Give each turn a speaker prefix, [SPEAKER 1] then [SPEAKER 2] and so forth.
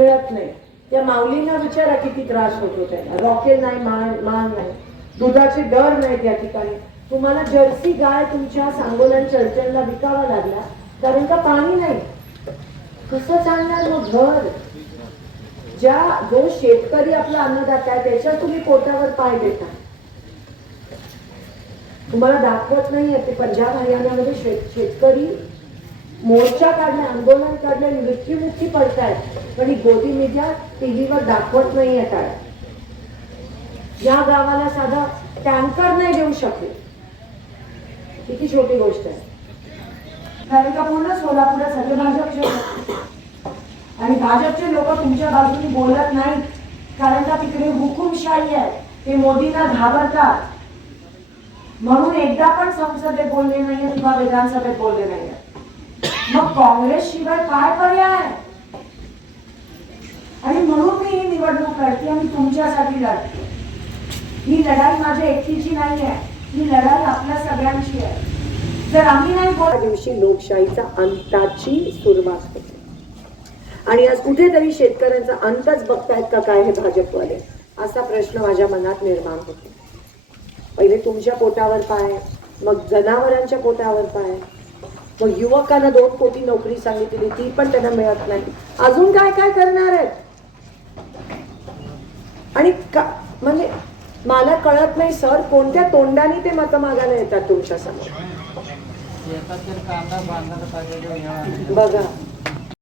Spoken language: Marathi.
[SPEAKER 1] मिळत नाही. त्या माऊलींना विचारा किती त्रास होतो त्याला रॉकेल नाही मान मान नाही. दुधाचे दर नाही त्या ठिकाणी. तुम्हाला जर्सी गाय तुमच्या सांगोलन चर्चनला विकावा लागला कारण का पाणी नाही? कसं चालणार मग घर? ज्या जो शेतकरी आपला अन्नदाता आहे त्याच्या तुम्ही पोटावर पाय देता. तुम्हाला दाखवत नाही ते पंजाब हरियाणामध्ये शेत शेतकरी मोर्चा काढले आंदोलन काढणे मृत्युमुखी पडतायत पण ही गोदी मीडिया टीव्हीवर दाखवत नाही येतात या गावाला साधा टँकर नाही देऊ शकले. किती छोटी गोष्ट आहे. कारण का पूर्ण सोलापुरात सगळे भाजपचे आणि भाजपचे लोक तुमच्या बाजूने बोलत नाहीत. कारण का तिकडे हुकुमशाही आहे. ते मोदींना घाबरतात. म्हणून एकदा पण संसदेत बोलले नाहीये किंवा विधानसभेत बोलले नाहीये मग काँग्रेस शिवाय काय पर्याय? आणि म्हणून मी ही निवडणूक करते आणि तुमच्यासाठी लढते. ही लढाई माझ्या एकटीची नाही आहे. ही लढाई आपल्या सगळ्यांची आहे. जर आम्ही नाही बोल दिवशी लोकशाहीचा अंताची सुरुवात होते. आणि आज कुठेतरी शेतकऱ्यांचा अंतच बघतायत का काय हे भाजपवाले? असा प्रश्न माझ्या मनात निर्माण होतो. पहिले तुमच्या पोटावर पाय मग जनावरांच्या पोटावर पाय मग युवकांना दोन कोटी नोकरी सांगितली ती पण त्यांना मिळत नाही. अजून काय काय करणार आहेत? आणि का म्हणजे मला कळत नाही सर कोणत्या तोंडाने ते मतं मागायला येतात
[SPEAKER 2] तुमच्यासमोर
[SPEAKER 1] बघा.